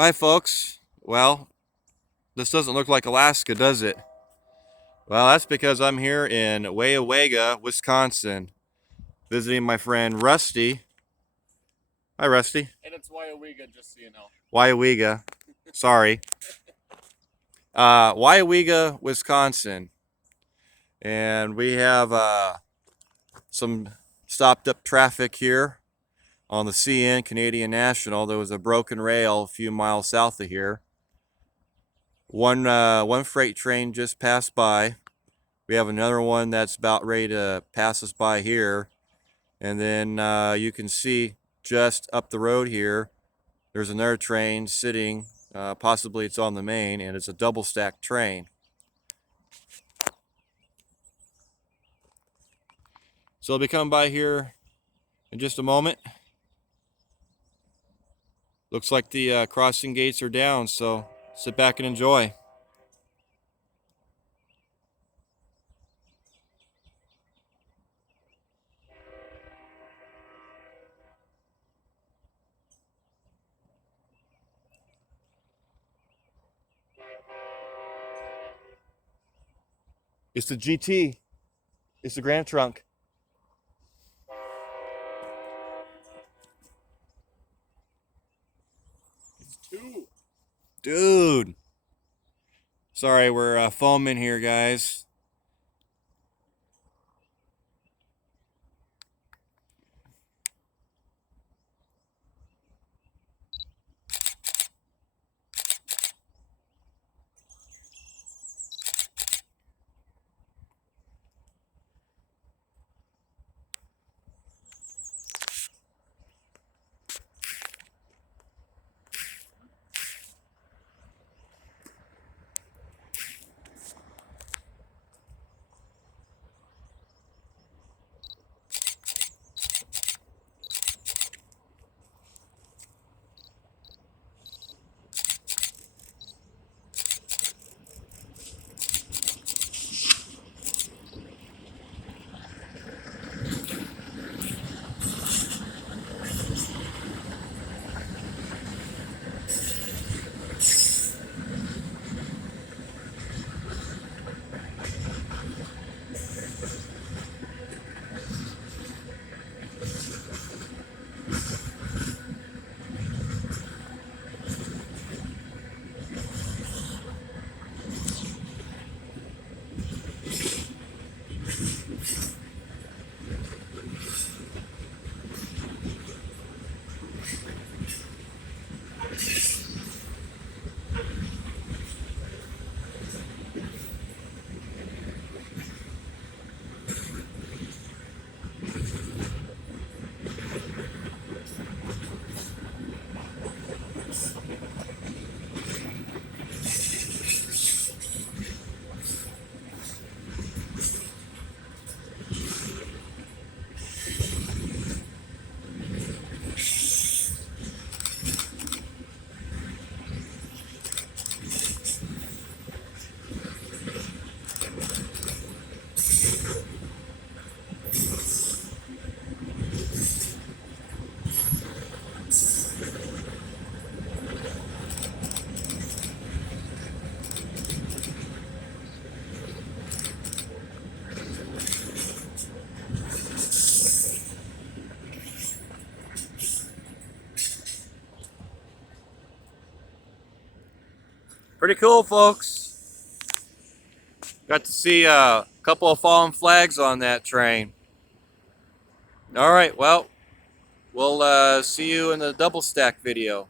Hi folks. Well, this doesn't look like Alaska, does it? Well, that's because I'm here in Wayauwega, Wisconsin, visiting my friend Rusty. Hi Rusty. And it's Wayauwega, just so you know. Wayauwega. Sorry. Wayauwega, Wisconsin. And we have some stopped up traffic here on the CN, Canadian National. There was a broken rail a few miles south of here. One freight train just passed by. We have another one that's about ready to pass us by here. And then you can see just up the road here, there's another train sitting. Possibly it's on the main, and it's a double stack train. So I'll be coming by here in just a moment. Looks like the crossing gates are down, so sit back and enjoy. It's the GT. It's the Grand Trunk. It's two. Dude. Sorry, we're foaming here, guys. Pretty cool, folks. Got to see a couple of fallen flags on that train. All right, well, we'll see you in the double stack video.